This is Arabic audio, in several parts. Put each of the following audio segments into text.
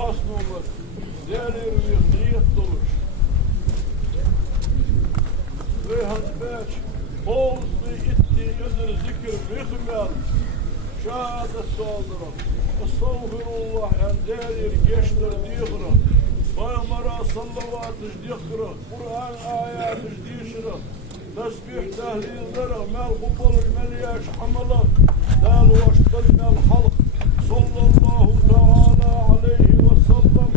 خاصمومت ديالي ويغنية طلوش ويهن باتش بوز بإتي يدر ذكر بيخمال شهادة الصادرة استغفر الله عن ديالي رجشتر ديخرة ويمرا صلوات جديخرة قرآن آيات جديشرة تسبيح تهليل ذرة مال قبل الملياش حملك دال واشتلنا الحلق صلى الله تعالى عليه وسلم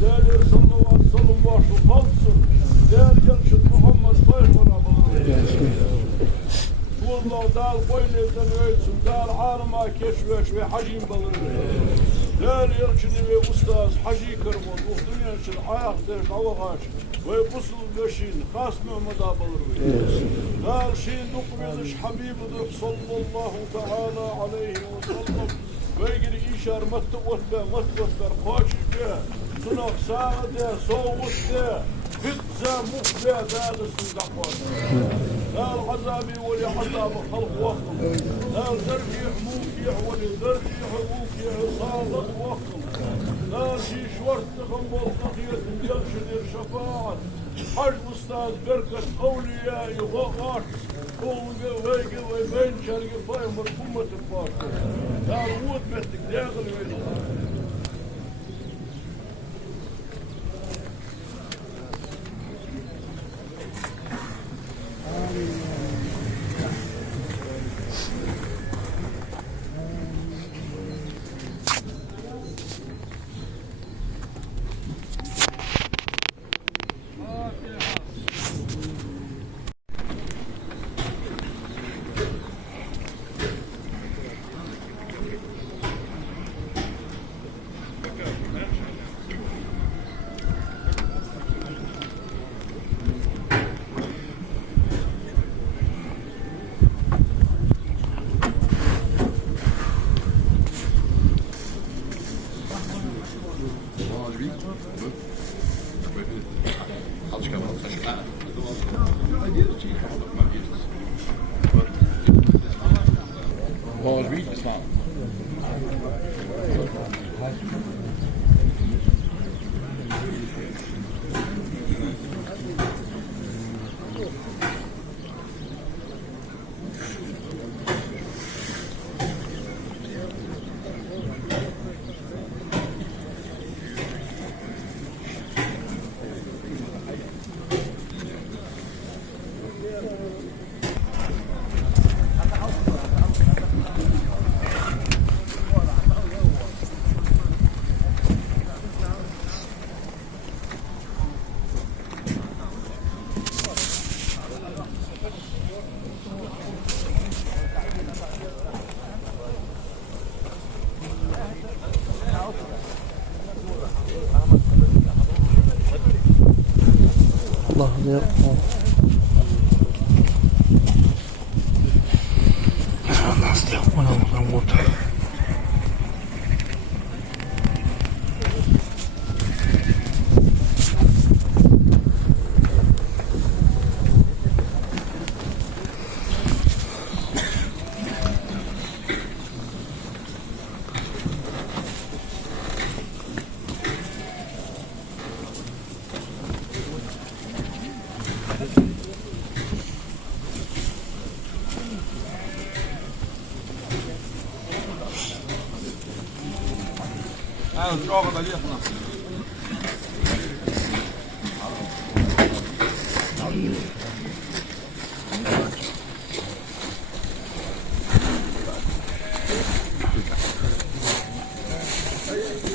دال صلوات صلوات وخلصن دال ينشد محمد فيمر والله دال قويلة تنويتسن دال عالما كشوش وحجيم بلرين دال يرشد أستاذ حجي كرمون وخدني ينشد عاق ديش عوغاش ويبصل بشين خاص محمد بلرين دال شين دقميدش حبيب دق صلى الله تعالى عليه وسلم ويجري إيشار متوثبر قاشي بيه سنق ساعده صوته بيتزا مخبئ دال السندقوات دال عذابي ولي عذاب خلق وخم دال درجيح موكيع ولي درجيح موكيع صالق وخم دال شي شورت تخمبل قضية يلشد الشفاعة حج أستاذ بركة أولياء وغاش ويجي ويبين شرق الفاي مرحومة الفاش دال وود بيتك داخل وين الله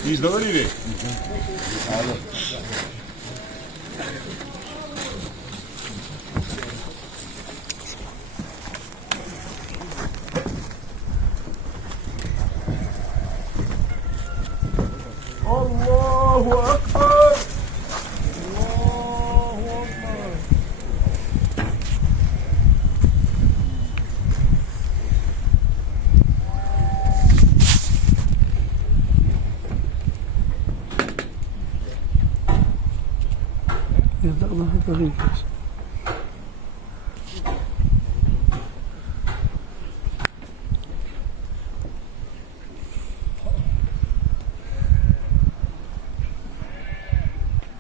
Не сговорили? الله أكبر الله أكبر يبدأ الله طريقه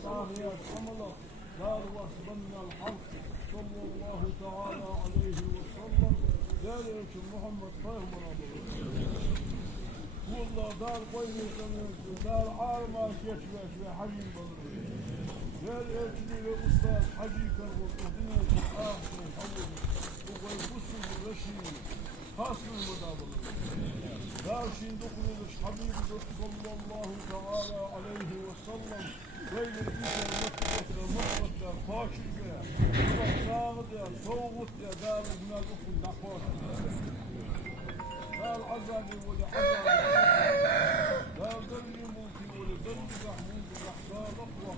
صاحيات عمله دار واسبنا الحق صلى الله تعالى عليه وسلم ذلك محمد فهم والله دار قوي دار عالم يشبه بحجم بلد ذلك الاستاذ حجي كربو الدين الاخر محمد ويبص بالرشيد خاص المدابر دار شين دخل حبيب صلى الله تعالى عليه وسلم غير الإنسان المطلق فاشل صاغد صوت دار من الأخر نحوش دار عزاز ولعزاز دار درج ممكن ولدرج محمود الأحسان أقوى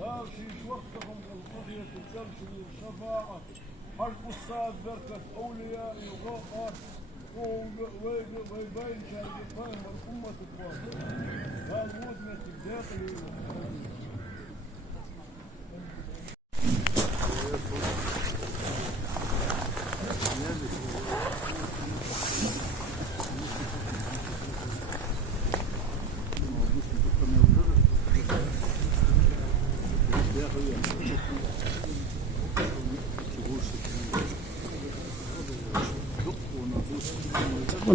دار شيش وقتهم القضية الدرج والشفاعة حرب الصاد بركة أولياء وغاقات ويبين شهد الفهم والأمة الواحدة دار مدنة الداخل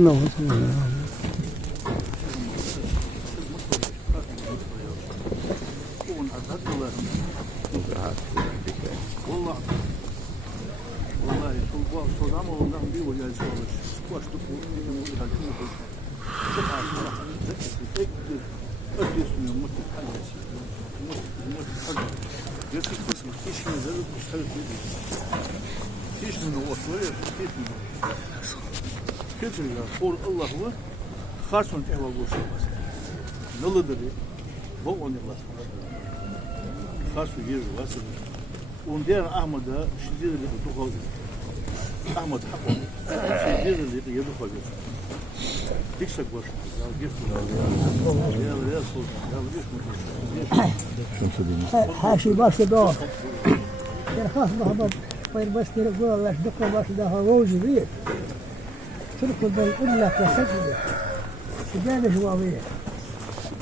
والله والله صدام والله بي ولا زوج واش تقول ولا تقول شوف عارف أدرس من المتحدث يكفي قسم كيش من ذلك مشترك فيه كيش من هو صغير كيف من كيف قول الله هو خاصون تهوى وش نلدري هو أن الله خاص يجي واسد وندير أحمد شديد اللي بتوقع أحمد حقه شديد اللي يدخل ديكسك باش حاشي باش دور خاص بهبط طير بس تقول الله دقه باش ده روج بيه تركض الا كسجده سجاده جوابيه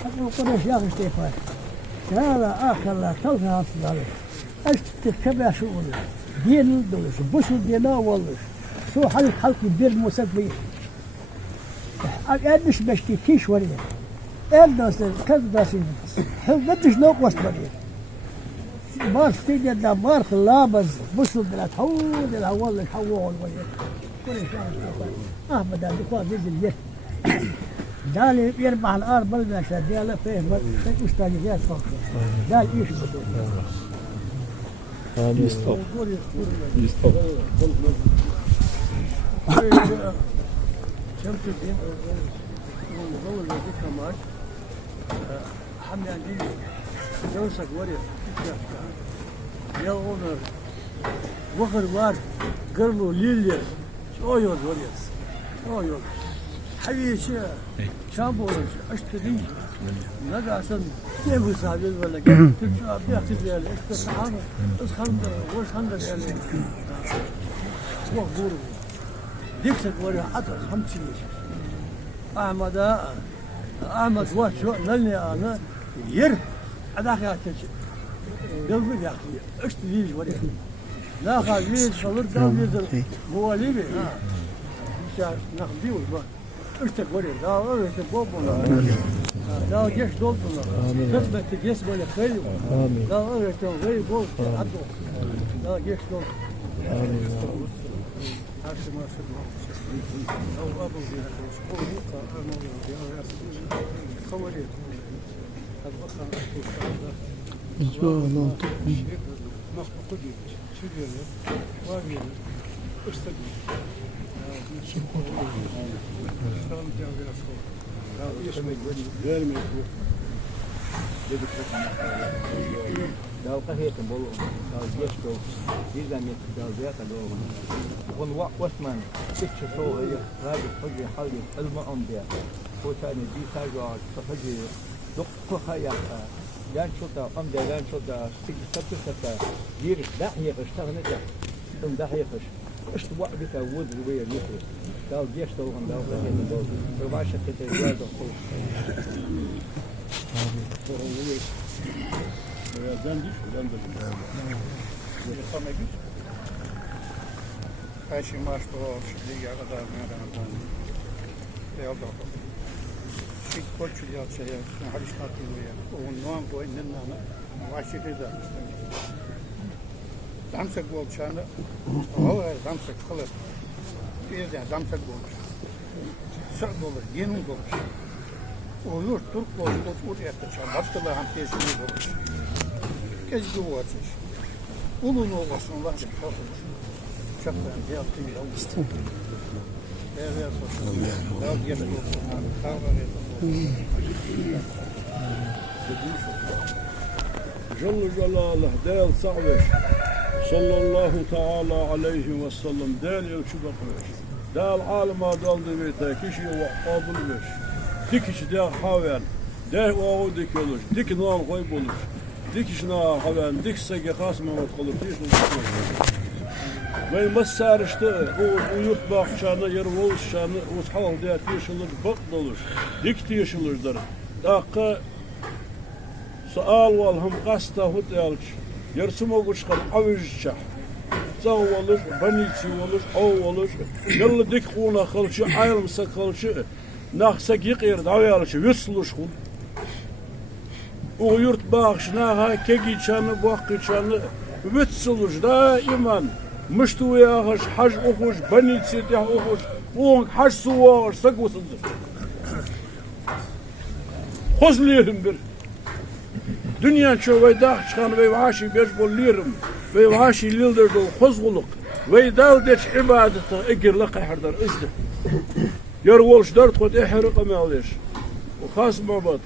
أقول قرش يا أخي ستيفان هذا آخر لا توفي هذا عليه أشتكبه شو ولا دين الدولش بوش الدينا والله شو حلق الدين المسبي أدش بشتكيش وريه الناس كذا سين بدش لوق وسط بديه مارس تيجي دا مارس لابز بوصل بلا تحول الهوال الحوال ويا كل شيء أحمد هذا قاعد ينزل يه دالي يربح الأرض بالمشى دالي فيه مستجيات فوق دال إيش بدو يستوب شمس الدين والغول الذي كمان حمل عندي جوسك وريا يا غنر وخر وار قرلو ليليا شو يود وريا شو يود حي شامبو اشتري نقع سن كيف ساعدين ولا كيف تشوف بيعطي لي الصحابه اسخندر وخندر يعني وغور ديكسك وريا حتى 50 أحمد واشو لاني أنا ير أداخل أتجي قلبي يا أخي اشتري وريا لا خالد صور داوود هو ليبي مش نخدي ولا اشتك وريا لا ولا تبوبنا لا جيش دولنا تثبت جيش ولا خير لا ولا تغير بول عدو لا جيش دول أو أبو داو قهيت بولو داو جيشتو جيزان داو زيادة داو وقل واسمان تكشفو هي راجل حجي حالي المعون بيا هو ثاني دي ساجو تحجي دق خيا لان شوتا أمدا لان شوتا سبت يرش داحية اشتغل نجح ثم داحية خش اشتبع بك وود روية يخرج داو جيشتو وان داو قهيت بولو رباشة كتير جازو خوش Ben de. Her şey maç bu olsun. Lige kadar merak ettim. Şık koçu ya şey ya. Hadi startı bu ya. Onun bu inden Vaşikida. Zamsak bolçanı. O zamsak kılır. Bir de zamsak bolçanı. Sırf olur, yeni olur. Olur, Türk olur, o yapacak. Abdullah Han tesiri olur. Keşke o açış. Ulun olmasın Allah için çok olur. Çok ben yaptım ya. Evet, daha gelin olsun. Daha Celle Celaluhu del sa'veş. Sallallahu teala aleyhi ve sellem del elçi bakmış. Del alma daldı ve kişi ve kabul beş. Dikiş de haven. De o dik olur. Dik nam koy bulur. Dikiş na haven. Dikse ge kasmamak olur. Ve masarıştı o yurt bahçanı yer oluşanı o hal diye yaşılır bak olur. Dik yaşılırdır. Dakika Sual wal hum qasta hut yalç. Yersimo guçkan avizca. Zav olur, banici olur, o olur. Yıllı dik quna kılçı, ayrımsa kılçı. Naqsa giqir davyalçı, yüslüş qul. O yurt bağışına ha kegiçanı, bakıçanı. Vitsuluş da iman. Müştuya haş, hac okuş, banici de okuş. On hac suvar, sagusundur. Hozliyim bir. Dünya çoğu dağ çıkan ve vaşi beş bollirim ve vaşi lildir dol kozguluk ve dal deç ibadete egirle kahırdar izdi. Yer olş dört kod ehri kamalış. O khas mabad.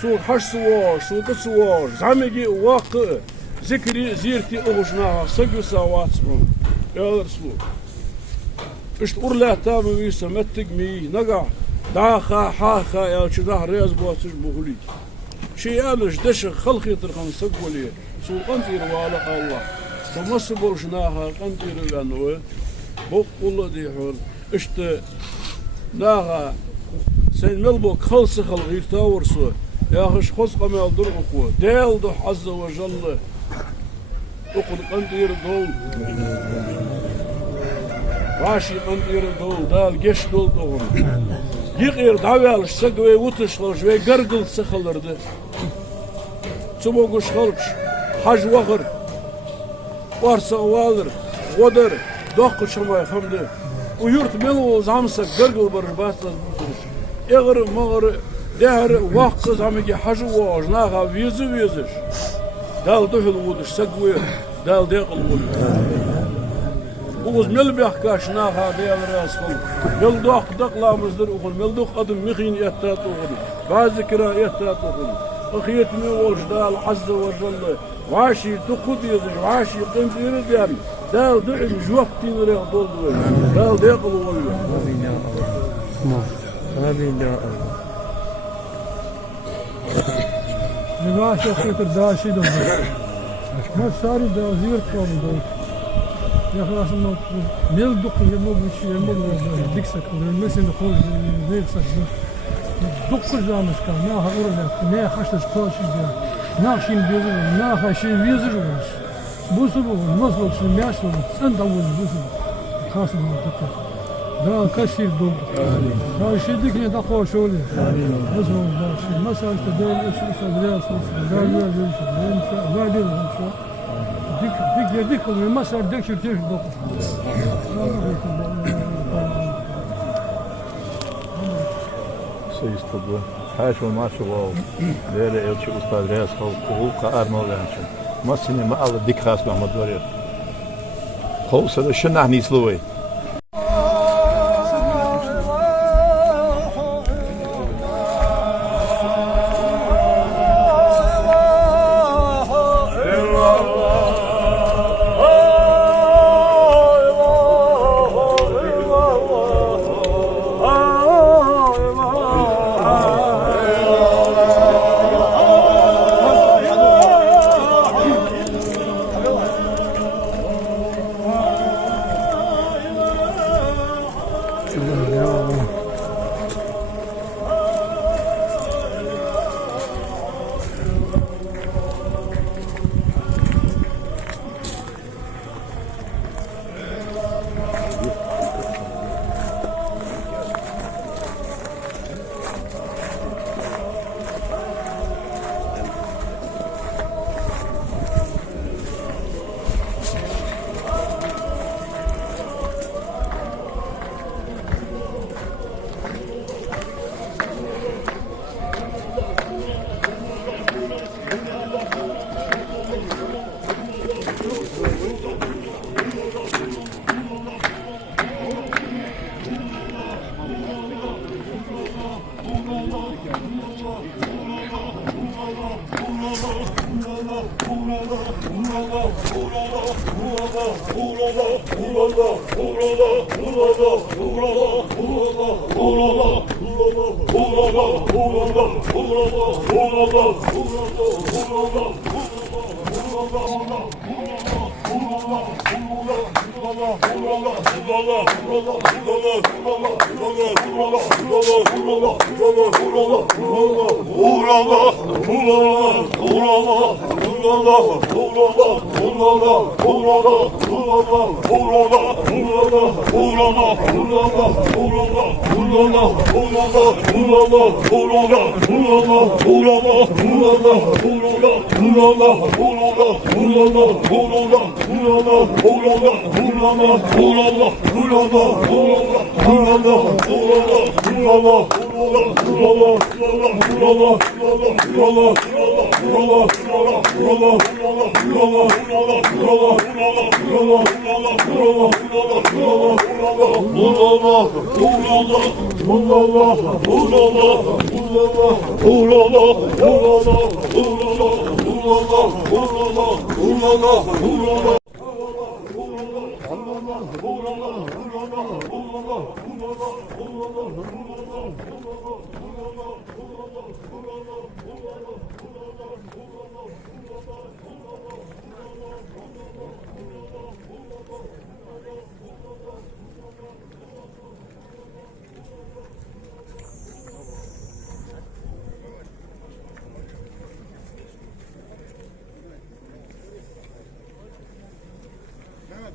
Su haş suvar, su da suvar, zamigi vakı, zikri zirti uğuşna, sagü savatsmu. Eğer su. İşte urla tamı visa mettig mi, naga, dağa, haha, yalçı dağa reyaz boğatış buhulik. Şeyalış deşe halk yatırkan sakvaliye. Sultan tirvala Allah. Taması bolşnaha kan tirvanı. Bu kullu dihul. İşte naha sen melbo kalsı halk yırtavursu. Yahış khos qamal dur oku. Deldu azza ve jalla. Okul kan tir dol. Vaşi kan tir dol. Dal geç dol doğru. Yıkır davalışsa ve utuşlar ve gargıl sıkılırdı. Çubuğuş halç, hac vakır, varsa ovalır, odur, dokku çamay hamdı. Uyurt melu zamsak gargıl barış baslar buturuş. Eğri mağırı, değeri vakı zamiki hacı oğuz, naha vizi. Dal duhul vuduş, sakvı, dal dekıl vuduş. Oğuz melbih kaşına ha değerli asıl. Melduk daklamızdır oğul. Melduk adım mihin yettat oğul. Bazı kira yettat oğul. Akiyetme oğuzdal azza ve celle. Vaşi tukud yedir. Vaşi qimdiri der. Dal du'im juak tinire doldu. Dal dekıl oğul. Amin ya Allah. Vaşi akiyettir daşi dönüyor. Masari da ziyret kaldı. Yaklaşık mil dokuz yıl dik saklı mesela koz zeyt saklı dokuz zamış kan ne orada ne haştaş koşuyor ne şimdi bir ne haşi vizir bu sabah nasıl olsun ne olsun sen davul bu sabah khas bu dokuz da kaşir doldu da şimdi ki da koş oluyor nasıl oldu mesela işte değil şu sadriyas da görüyoruz dik oluyor mesela dik çürtüyor Sayıs tabu. Her şey maçı var. Böyle elçi ustad reis kul kaar mağlançı. Masini ma Allah dik khas Muhammed var ya. Kolsa da şunah nisluy.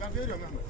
Ben veriyorum Mehmet.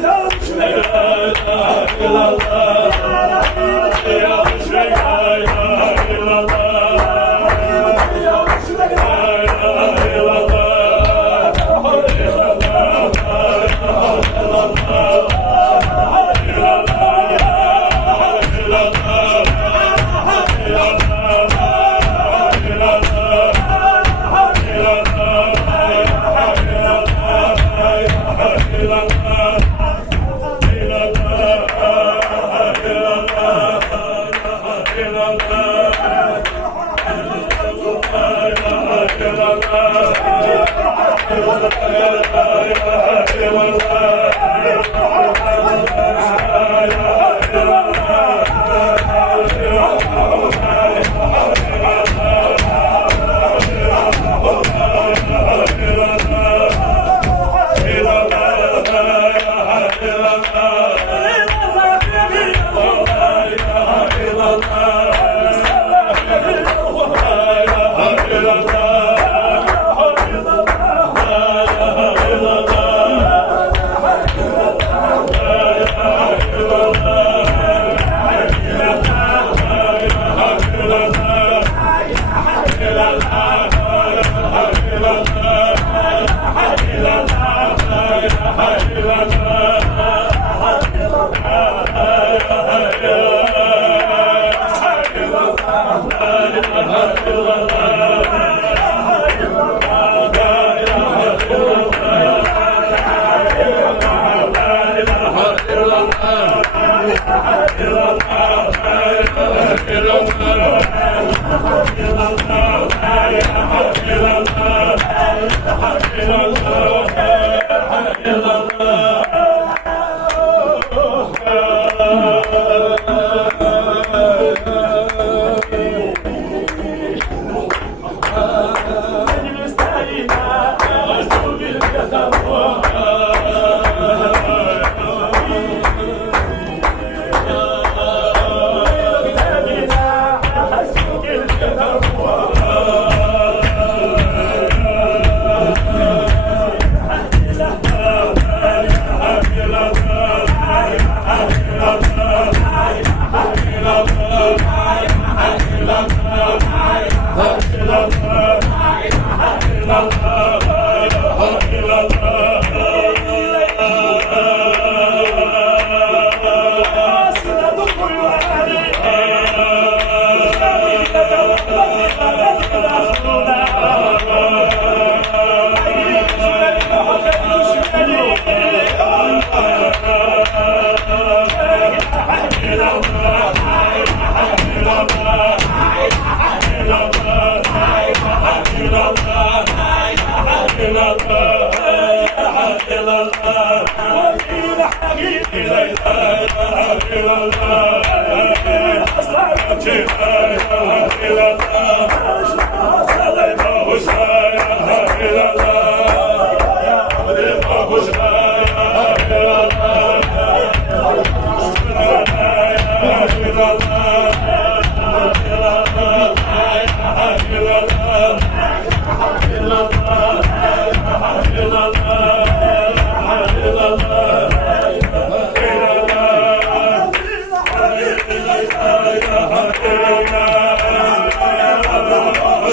لا Oh,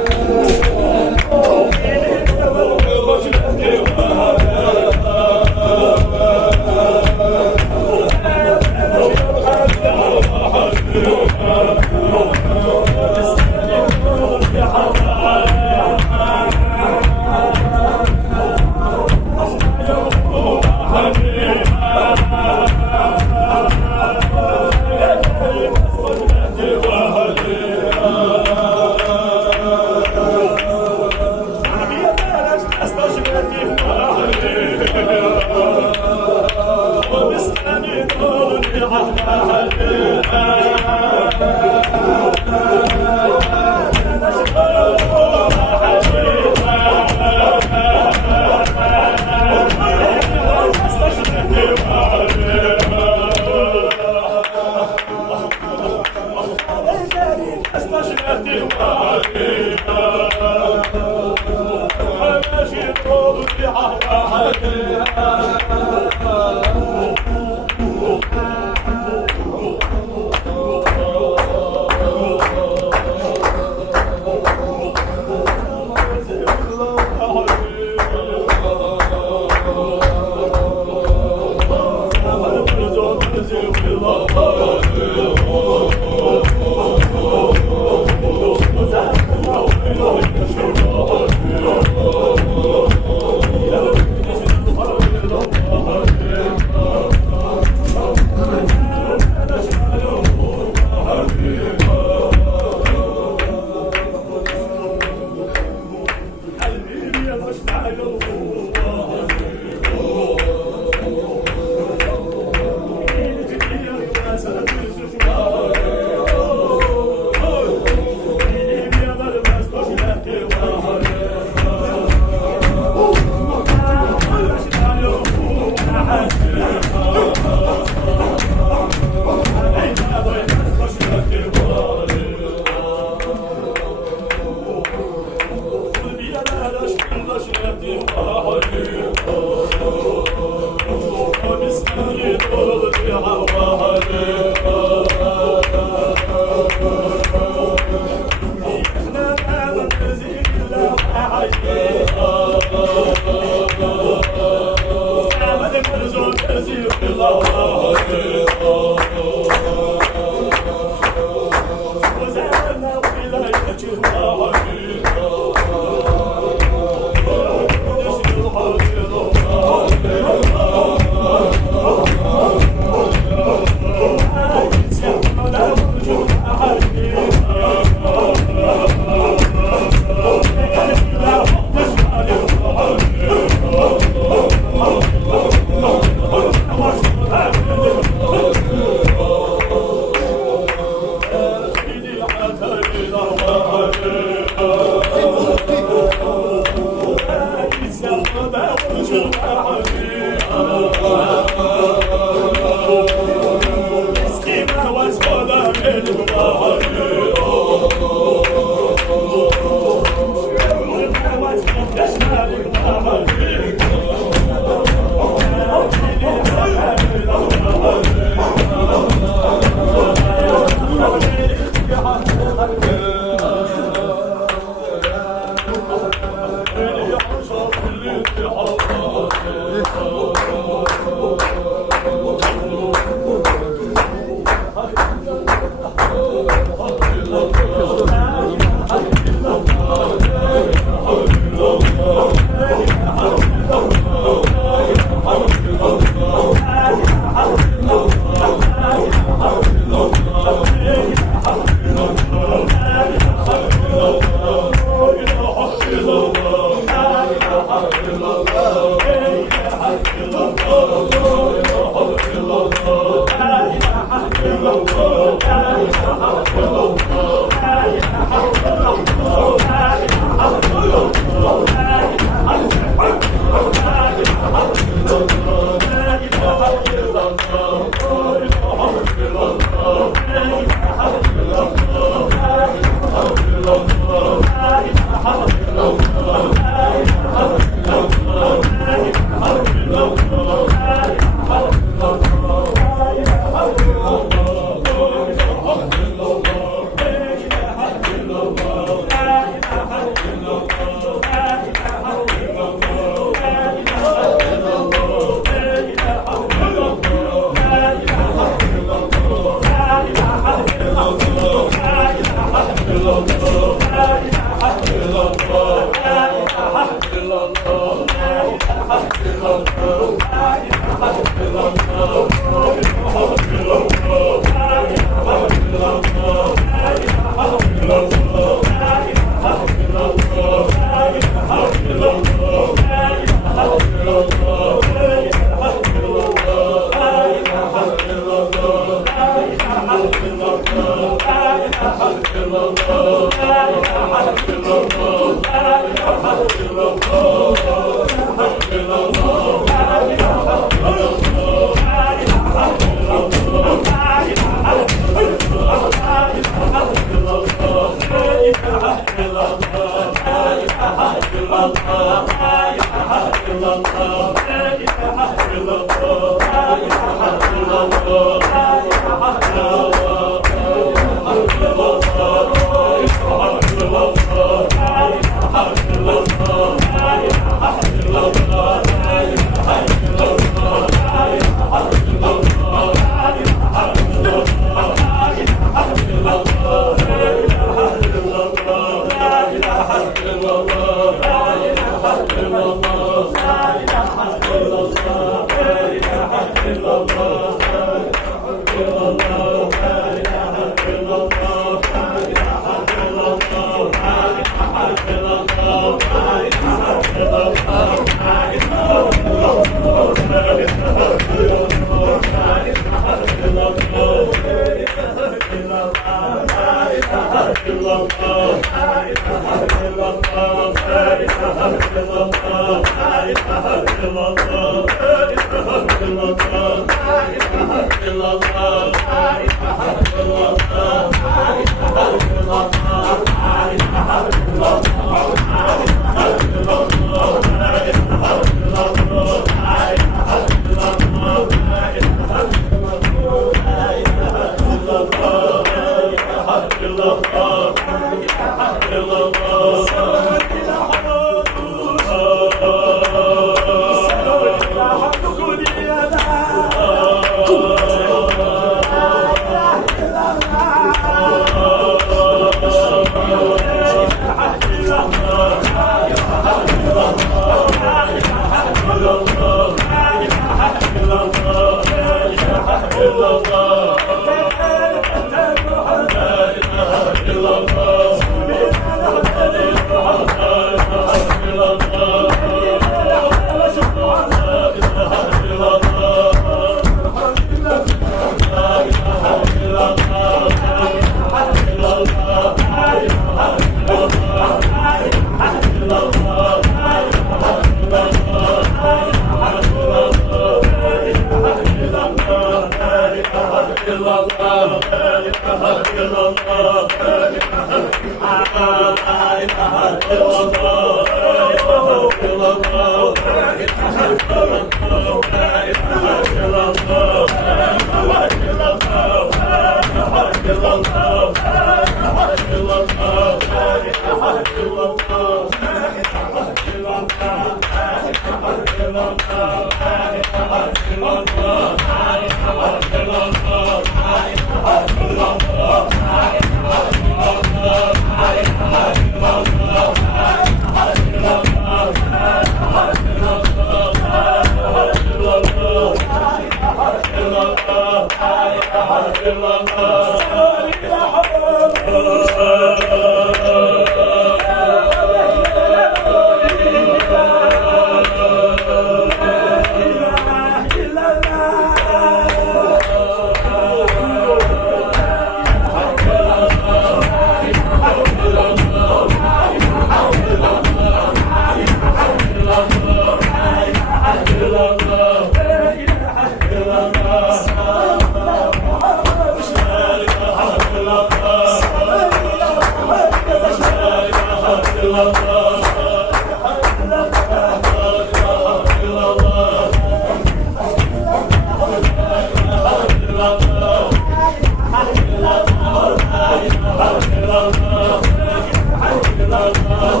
Allah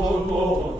Allah